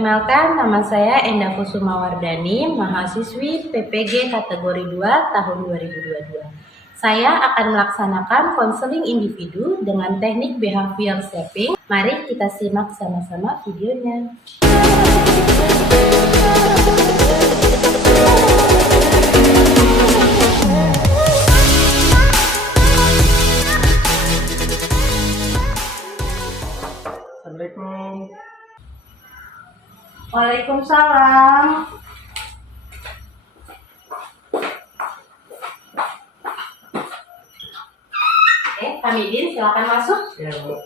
Perkenalkan, nama saya Endah Kusuma Wardani, mahasiswi PPG kategori 2 tahun 2022. Saya akan melaksanakan konseling individu dengan teknik behavior shaping. Mari kita simak sama-sama videonya. Assalamualaikum. Waalaikumsalam. Hamidin, silakan masuk. Ya, Bu.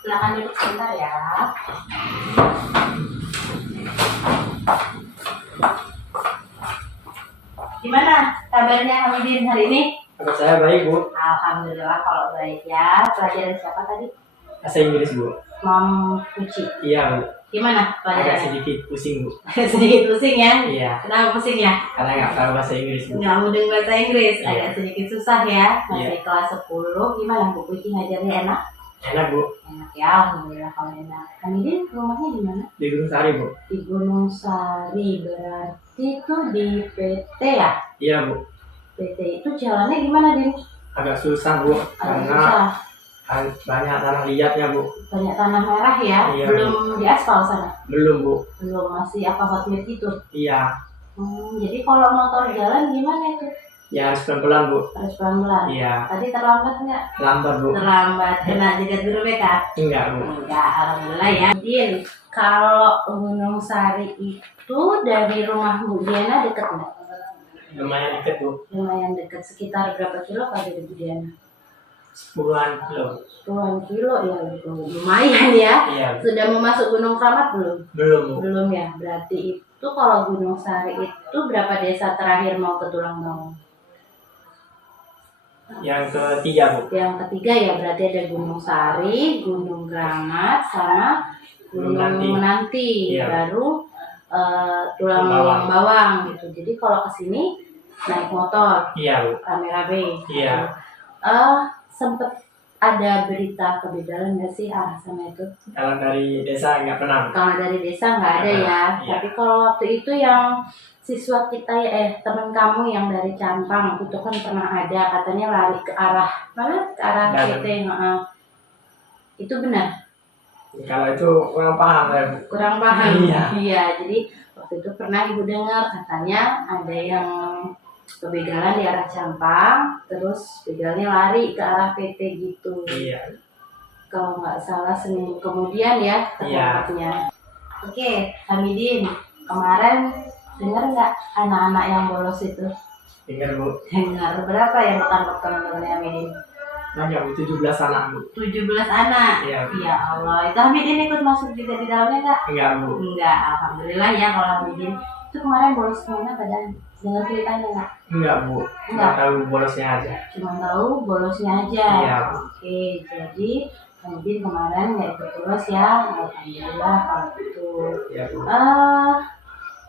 Silakan duduk sebentar ya. Gimana kabarnya Hamidin hari ini? Kabar saya baik, Bu. Alhamdulillah kalau baik ya. Pelajaran siapa tadi? Bahasa Inggris, Bu. Mam Puci. Iya, Bu. Gimana Agak pelajarannya? sedikit pusing, Bu. Sedikit pusing ya? Iya. Kenapa pusing ya? Karena nggak tahu bahasa Inggris, Bu. Nggak mudeng bahasa Inggris, Iya. agak sedikit susah ya. Masih Iya. kelas 10. Gimana Bu Puci ngajarnya enak? Enak, Bu. Enak ya, alhamdulillah kalau enak. Hamidin rumahnya di mana? Di Gunung Sari, Bu. Di Gunung Sari, berarti itu di PT ya? Iya, Bu. PT itu jalannya gimana, Din? Agak susah, Bu. Agak Karena susah. banyak tanah liatnya, Bu. Banyak tanah merah ya? Iya, Belum di aspal sana? Belum, Bu. Belum, masih apa hot mix itu? Iya. Jadi kalau motor jalan gimana itu? Ya, harus pelan-pelan, Bu. Harus pelan-pelan? Iya. Tadi terlambat nggak? Lambat, Bu. Terlambat, kena jegat guru BK? Enggak, Bu. Enggak, alhamdulillah ya. Din, kalau Gunung Sari itu dari rumah Bu Diana deket nggak? Lumayan deket, Bu. Lumayan deket, sekitar berapa kilo kalau dari Bu Diana? 10-an kilo. 10 kilo ya, gitu. Lumayan ya. Iya, Bu. Sudah mau masuk Gunung Keramat belum? Belum, Bu. Belum ya, berarti itu kalau Gunung Sari itu berapa desa terakhir mau ke Tulang Bawang? Yang ketiga, Bu. Yang ketiga ya, berarti ada Gunung Sari, Gunung Keramat, sama Gunung Menanti. Menanti. Iya. Baru Tulang Bawang gitu. Jadi kalau kesini naik motor, Iya, Bu. rame-rame. Iya. Sempet ada berita kebedalan nggak sih sama itu? Kalau dari desa nggak pernah. Kalau dari desa nggak ada ya. Iya. Tapi kalau waktu itu yang siswa kita teman kamu yang dari Campang itu kan pernah ada katanya lari ke arah mana? Ke arah Dalam. PT. Itu benar? Kalau itu kurang paham, ya, Bu. Kurang paham. Iya. Iya. Jadi waktu itu pernah ibu dengar katanya ada yang kebegalan di arah Campang, terus begalnya lari ke arah PT gitu. Iya. Kalau nggak salah seminggu kemudian ya tertangkapnya. Oke, Hamidin, kemarin dengar nggak anak-anak yang bolos itu? Dengar, Bu. Dengar. Berapa yang ketangkap teman-teman Hamidin? Banyak, Bu. 17 anak, Bu. 17 anak. Iya. Ya Allah, itu Hamidin ikut masuk juga di dalamnya nggak? Enggak, Bu. Enggak, alhamdulillah ya kalau Hamidin. Itu kemarin bolos kemana padahal? Dengar ceritanya nggak? Enggak, Bu. Enggak. Enggak tahu bolosnya aja. Cuma tahu bolosnya aja. Iya. Oke, jadi Hamidin kemarin nggak ikut bolos ya. Alhamdulillah kalau gitu. Iya, Bu.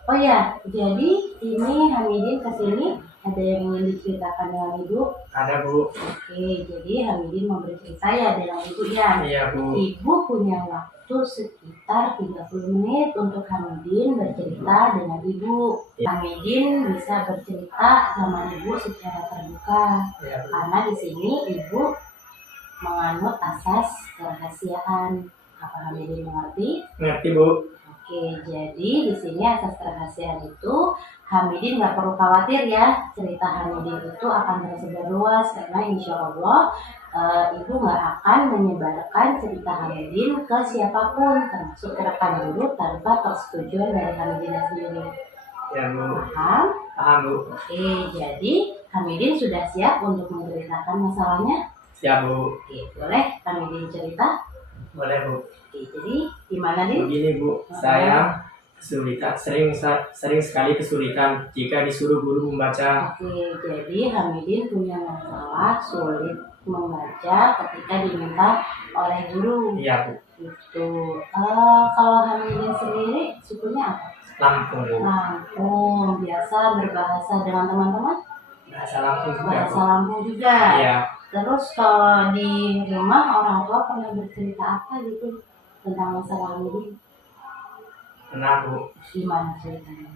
Oh ya, jadi ini Hamidin kesini ada yang ingin diceritakan dengan Ibu. Ada, Bu. Oke, jadi Hamidin mau bercerita ya dengan Ibu ya. Iya, Bu. Ibu punya waktu sekitar 30 menit untuk Hamidin bercerita dengan Ibu. Iya. Hamidin bisa bercerita sama Ibu secara terbuka. Iya, Bu. Karena di sini Ibu menganut asas kerahasiaan. Apa Hamidin mengerti? Ngerti, Bu. Oke, jadi di sini asas kerahasiaan itu Hamidin nggak perlu khawatir ya, cerita Hamidin itu akan tersebar luas karena insya Allah Ibu nggak akan menyebarkan cerita Hamidin ke siapapun, termasuk ke rekan guru tanpa persetujuan dari Hamidin sendiri. Iya, Bu. Paham? Paham, Bu. Oke, jadi Hamidin sudah siap untuk menceritakan masalahnya? Siap, Bu. Oke, boleh Hamidin cerita? Boleh, Bu. Oke, jadi gimana nih? Begini, Bu. Saya kesulitan, sering sekali kesulitan jika disuruh guru membaca. Oke, jadi Hamidin punya masalah sulit membaca ketika diminta oleh guru. Iya, Bu. Gitu. Kalau Hamidin sendiri sukunya apa? Lampung, Bu. Lampung. Biasa berbahasa dengan teman-teman? Bahasa Lampung juga, Bahasa Bu. Lampung juga. Iya. Terus kalau di rumah orang tua pernah bercerita apa gitu tentang masalah Hamidin? Pernah Bu, Gimana ceritanya?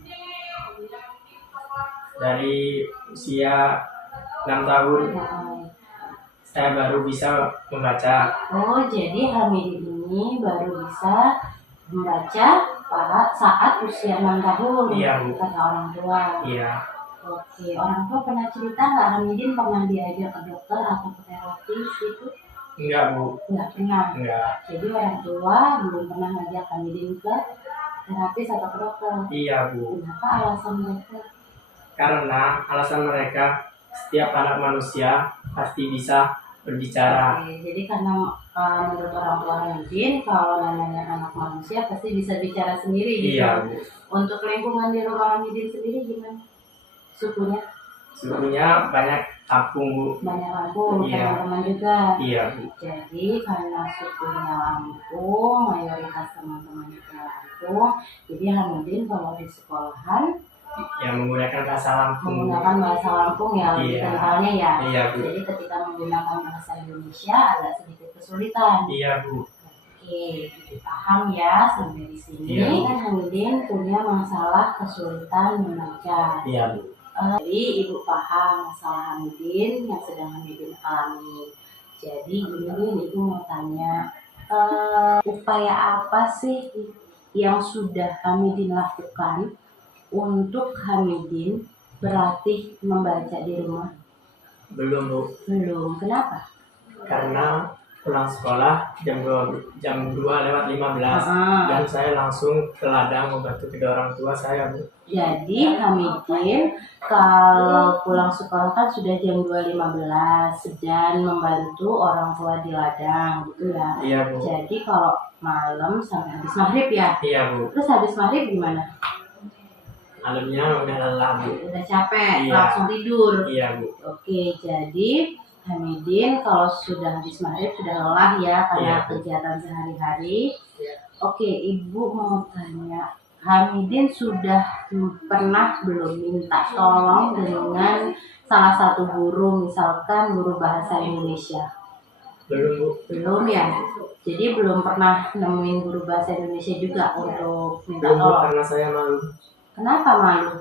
dari usia 6 tahun Nah, saya baru bisa membaca. oh, jadi Hamidin ini baru bisa membaca pada saat usia 6 tahun, Iya Bu, kata orang tua. iya. Oke, orang tua pernah cerita nggak Hamidin pernah diajak ke dokter atau ke terapis gitu? Enggak Bu, Nggak pernah. enggak. Jadi orang tua belum pernah ngajak Hamidin ke terapis atau ke dokter. Iya Bu, Kenapa alasan mereka? karena alasan mereka setiap anak manusia pasti bisa berbicara. Oke, jadi karena menurut orang tua Hamidin, kalau namanya anak manusia pasti bisa bicara sendiri gitu. Iya Bu, Untuk lingkungan di rumah Hamidin sendiri gimana? Sukunya sukunya banyak kampung Bu. banyak Lampung, Iya. teman-teman juga. Iya Bu, Jadi karena sukunya Lampung, mayoritas teman-teman juga Lampung. Jadi Hamidin kalau di sekolahan yang menggunakan bahasa Lampung. menggunakan bahasa Lampung ya lebih Iya. kentalnya ya. Iya Bu, Jadi ketika menggunakan bahasa Indonesia agak sedikit kesulitan. iya Bu, Oke, paham ya sampai di sini. Iya. Kan Hamidin punya masalah kesulitan membaca. iya Bu. Jadi ibu paham masalah Hamidin yang sedang Hamidin alami. Jadi ini ibu mau tanya, upaya apa sih yang sudah Hamidin lakukan untuk Hamidin berlatih membaca di rumah? Belum Bu, Belum. Kenapa? karena pulang sekolah jam 2 lewat 15 Ah. dan saya langsung ke ladang membantu kedua orang tua saya Bu. Jadi Hamidin kalau pulang sekolah kan sudah jam 2.15 dan membantu orang tua di ladang gitu ya. Iya Bu, Jadi kalau malam sampai habis maghrib ya. iya Bu. Terus habis maghrib gimana? Malamnya udah lelah Bu. Udah capek, Iya. langsung tidur. Iya Bu, Oke, jadi Hamidin kalau sudah habis maghrib sudah lelah ya karena Iya. kegiatan sehari-hari. Iya. Oke, ibu mau tanya, Hamidin sudah pernah belum minta tolong dengan salah satu guru, misalkan guru bahasa Indonesia? belum Bu. Belum ya? Jadi belum pernah nemuin guru bahasa Indonesia juga untuk minta Belum Bu, tolong. karena saya malu. Kenapa malu?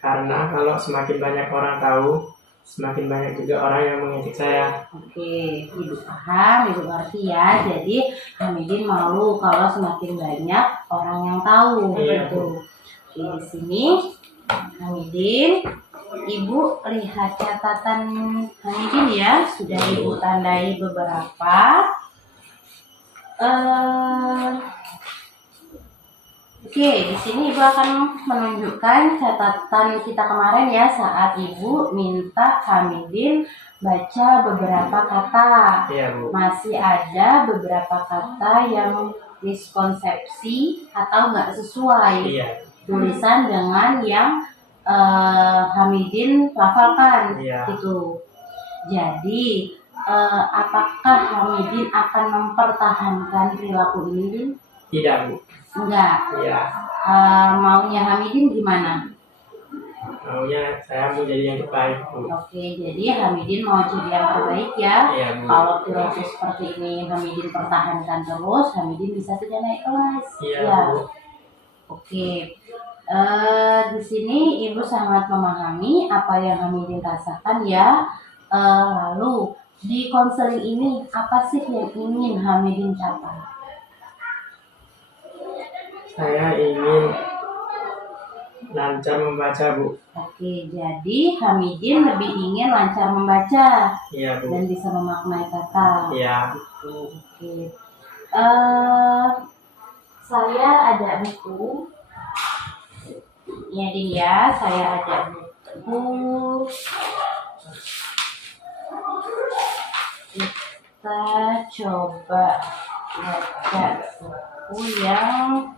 Karena kalau semakin banyak orang tahu, semakin banyak juga orang yang mengejek saya. Oke, ibu paham, ibu ngerti ya. Jadi Hamidin malu kalau semakin banyak orang yang tahu Iya, gitu. Oke, di sini Hamidin, ibu lihat catatan Hamidin ya, sudah ibu tandai beberapa. Oke, di sini ibu akan menunjukkan catatan kita kemarin ya saat ibu minta Hamidin baca beberapa kata. Iya Bu. Masih ada beberapa kata yang miskonsepsi atau nggak sesuai Iya. tulisan dengan yang Hamidin lafalkan Iya. gitu. Jadi apakah Hamidin akan mempertahankan perilaku ini, Din? Tidak Bu. Enggak. Iya. Maunya Hamidin gimana? Maunya saya mau jadi yang terbaik Bu. Oke, jadi Hamidin mau jadi yang terbaik ya. Iya Bu. Kalau perilaku seperti ini Hamidin pertahankan terus, Hamidin bisa tidak naik kelas. Iya Ya. Bu. Oke. Di sini ibu sangat memahami apa yang Hamidin rasakan ya. Lalu di konseling ini apa sih yang ingin Hamidin capai? Saya ingin lancar membaca Bu. Oke, jadi Hamidin lebih ingin lancar membaca Iya Bu. dan bisa memaknai kata. Iya. Oke. Saya ada buku. Ya, Din ya, saya ada buku. Kita coba baca buku yang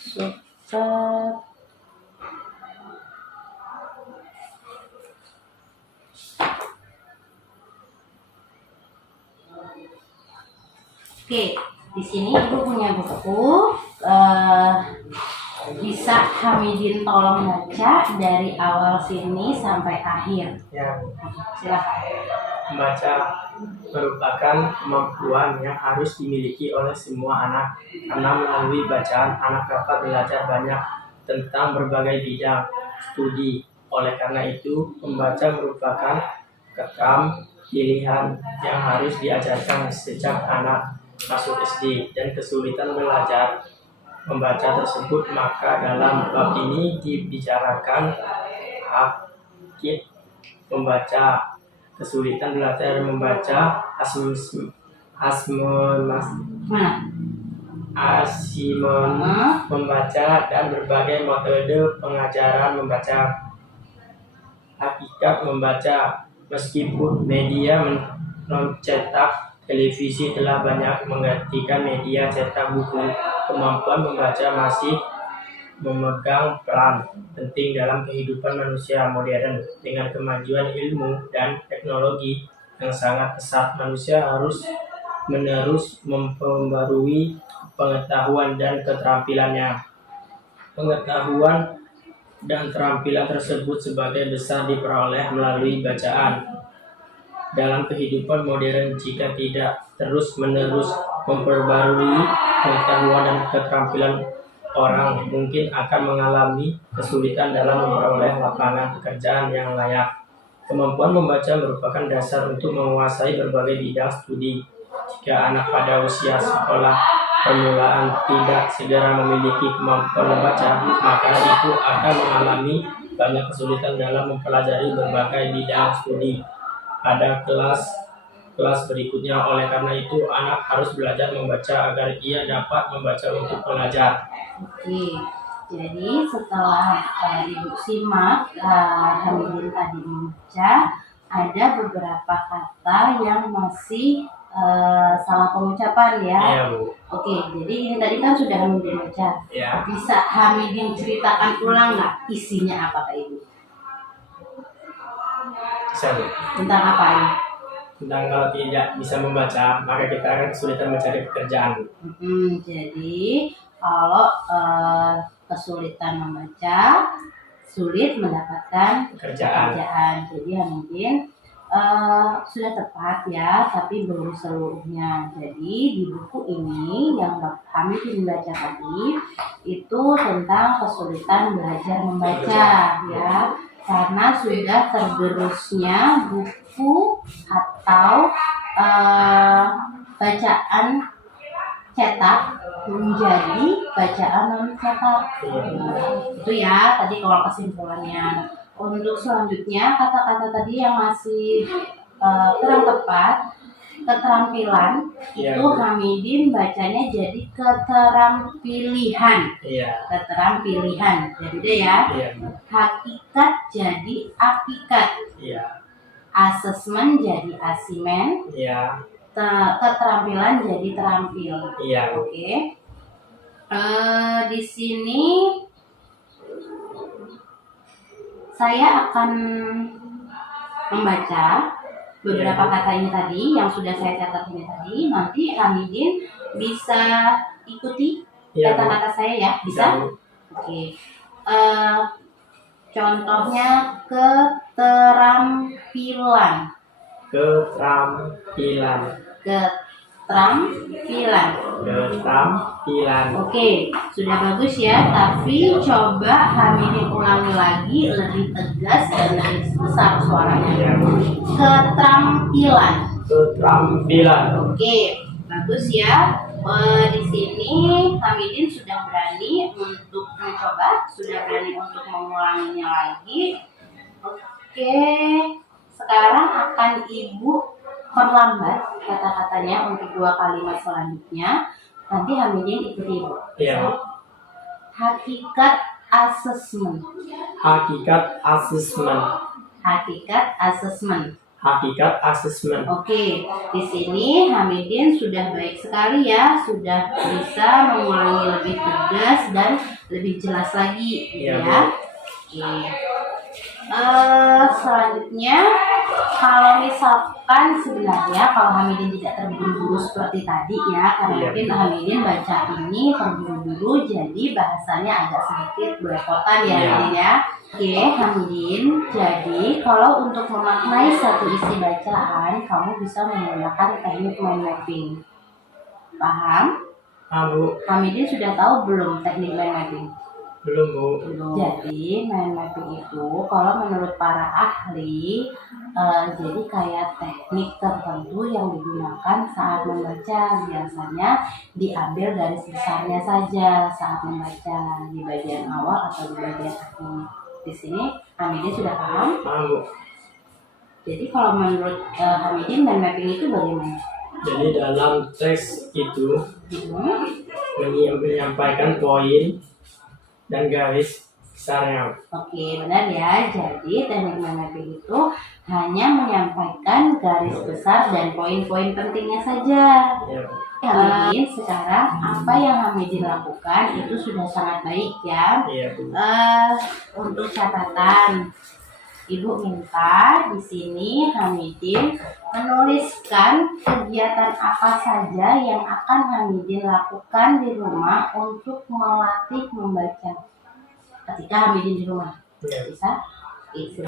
suka. Oke, Di sini Ibu punya buku. Bisa Hamidin tolong baca dari awal sini sampai akhir. Ya, Silakan. membaca merupakan kemampuan yang harus dimiliki oleh semua anak, karena melalui bacaan anak dapat belajar banyak tentang berbagai bidang studi. Oleh karena itu, membaca merupakan keterampilan yang harus diajarkan sejak anak masuk SD, dan kesulitan belajar membaca tersebut, maka dalam bab ini dibicarakan hakik membaca, kesulitan belajar membaca, asimen membaca, dan berbagai metode pengajaran membaca. Hakikat membaca, meskipun media mencetak televisi telah banyak menggantikan media cetak buku, kemampuan membaca masih memegang peran penting dalam kehidupan manusia modern. Dengan kemajuan ilmu dan teknologi yang sangat pesat, manusia harus menerus memperbarui pengetahuan dan keterampilannya. Pengetahuan dan keterampilan tersebut sebagai besar diperoleh melalui bacaan. Dalam kehidupan modern, jika tidak terus-menerus memperbarui pengetahuan dan keterampilan, orang mungkin akan mengalami kesulitan dalam memperoleh lapangan pekerjaan yang layak. Kemampuan membaca merupakan dasar untuk menguasai berbagai bidang studi. Jika anak pada usia sekolah permulaan tidak segera memiliki kemampuan membaca, maka itu akan mengalami banyak kesulitan dalam mempelajari berbagai bidang studi pada kelas berikutnya. Oleh karena itu, anak harus belajar membaca agar ia dapat membaca untuk belajar. Oke, jadi setelah Ibu simak Hamidin tadi membaca, ada beberapa kata yang masih salah pengucapan ya. Iya, Bu. Oke, jadi ini tadi kan sudah Hamidin baca. Ya. Bisa Hamidin ceritakan ulang nggak isinya apa Kak Ibu? Bisa, Bu. Tentang apa ini? Tentang kalau tidak bisa membaca, maka kita akan kesulitan mencari pekerjaan. Jadi kalau kesulitan membaca, sulit mendapatkan pekerjaan. Jadi Hamidin sudah tepat ya, tapi belum seluruhnya. Jadi di buku ini yang Hamidin baca tadi itu tentang kesulitan belajar membaca ya, karena sudah tergerusnya buku atau bacaan cetak menjadi bacaan non cetak. Itu ya tadi kalau kesimpulannya. Untuk selanjutnya kata-kata tadi yang masih kurang tepat, keterampilan itu Hamidin bacanya jadi keterampilan. Keterampilan. Jadi deh ya. Hakikat jadi hakikat. Asesmen jadi asimen. Keterampilan jadi terampil. Oke. Di sini saya akan membaca beberapa kata ini tadi yang sudah saya catat ini tadi. Nanti Hamidin bisa ikuti kata-kata saya ya, bisa? Oke. Contohnya keterampilan. Oke, sudah bagus ya. Tapi coba Hamidin ulangi lagi lebih tegas dan lebih besar suaranya. Keterampilan. Oke, bagus ya. Di sini Hamidin sudah berani untuk mencoba, sudah berani untuk mengulanginya lagi. Oke, sekarang akan Ibu perlambat kata-katanya untuk 2 kalimat selanjutnya. Nanti Hamidin ikuti Ibu. Hakikat asesmen. Oke, di sini Hamidin sudah baik sekali ya, sudah bisa mengulangi lebih tegas dan lebih jelas lagi ya. Oke. Selanjutnya Kalau misalkan sebenarnya kalau Hamidin tidak terburu-buru seperti tadi ya, karena Iya. mungkin Hamidin baca ini terburu-buru, jadi bahasanya agak sedikit belepotan ya, Iya. Hamidin ya. Oke, Hamidin. Jadi kalau untuk memaknai satu isi bacaan, kamu bisa menggunakan teknik mind mapping. Paham? Bu. Hamidin sudah tahu belum teknik mind mapping? Belum, Bu. Jadi mind mapping itu kalau menurut para ahli jadi kayak teknik tertentu yang digunakan saat membaca, biasanya diambil garis besarnya saja saat membaca di bagian awal atau di bagian akhir. Di sini Hamidin sudah paham? Paham, Bu. Jadi kalau menurut Hamidin mind mapping itu bagaimana? Jadi dalam teks itu Hmm? menyampaikan poin dan garis besarnya. Oke, benar ya. Jadi teknik mind mapping itu hanya menyampaikan garis besar dan poin-poin pentingnya saja. Ya. Hamidin, sekarang apa yang Hamidin lakukan itu sudah sangat baik ya. Iya, Bu. Untuk catatan, Ibu minta di sini Hamidin menuliskan kegiatan apa saja yang akan Hamidin lakukan di rumah untuk melatih membaca. Ketika Hamidin di rumah, Ya. bisa? Itu.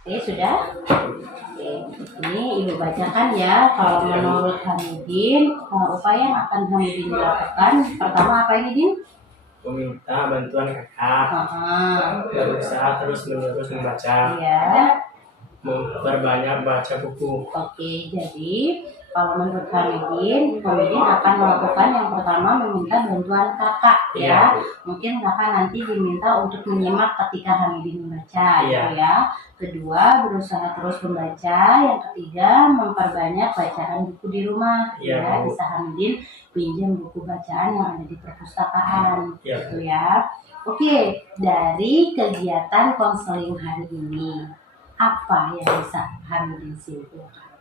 Oke, sudah? Oke, ini Ibu bacakan ya. Kalau menurut Hamidin, upaya yang akan Hamidin lakukan, pertama apa ini, Din? Meminta bantuan kakak, berusaha terus-menerus membaca, Iya. memperbanyak baca buku. Oke, jadi kalau menurut Hamidin akan melakukan yang pertama meminta bantuan kakak ya. Iya. Mungkin kakak nanti diminta untuk menyimak ketika Hamidin membaca Iya. gitu ya. Kedua, berusaha terus membaca. Yang ketiga, memperbanyak bacaan buku di rumah Iya, ya. Bu. Bisa Hamidin pinjam buku bacaan yang ada di perpustakaan Iya. gitu ya. Oke, dari kegiatan konseling hari ini, apa yang bisa Hamidin simpulkan?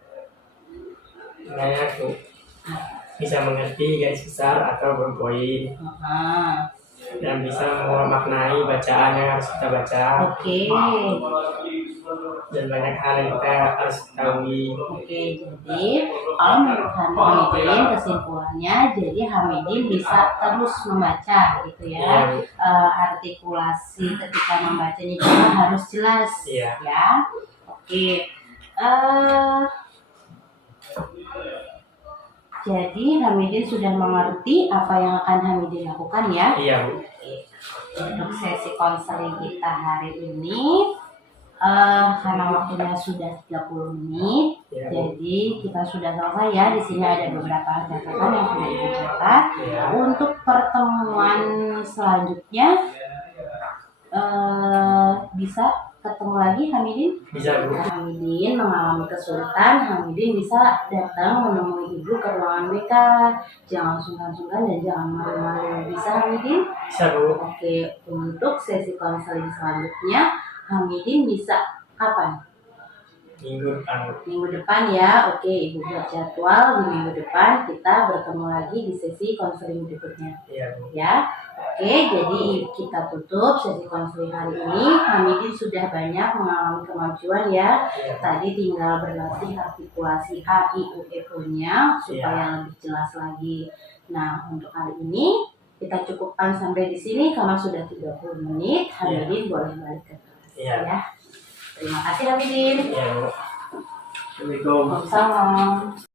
Sebenarnya aku bisa mengerti garis besar atau berpoin dan bisa memaknai bacaan yang harus kita baca. Oke. Dan banyak hal yang kita harus ketahui. Oke, jadi kalau menurut Hamidin kesimpulannya, jadi Hamidin bisa terus membaca gitu ya. Iya. Artikulasi ketika membacanya juga harus jelas Iya. ya. Oke. Jadi Hamidin sudah mengerti apa yang akan Hamidin lakukan ya. Iya, Bu. Untuk sesi konseling kita hari ini, karena waktunya sudah 30 menit, Iya, Bu. jadi kita sudah selesai ya. Di sini ada beberapa catatan yang sudah dicatat. Iya. Untuk pertemuan selanjutnya bisa ketemu lagi Hamidin? Bisa Bu. Hamidin mengalami kesulitan, Hamidin bisa datang menemui ibu ke ruangan BK. Jangan sungkan-sungkan dan jangan malu-malu. Bisa Hamidin? Bisa Bu. Oke, untuk sesi konseling selanjutnya, Hamidin bisa kapan? Minggu depan Bu. Minggu depan ya. Oke, ibu buat jadwal di minggu depan kita bertemu lagi di sesi konseling berikutnya. Iya Bu. Ya. Oke, jadi kita tutup sesi konseling hari ini. Hamidin sudah banyak mengalami kemajuan ya. Iya Bu. Tadi tinggal berlatih artikulasi H, I, U, E, O-nya supaya lebih jelas lagi. Nah, untuk hari ini kita cukupkan sampai di sini karena sudah 30 menit. Hamidin boleh balik ke kelas ya. Terima kasih Hamidin. Iya Bu. Assalamualaikum. Waalaikumsalam.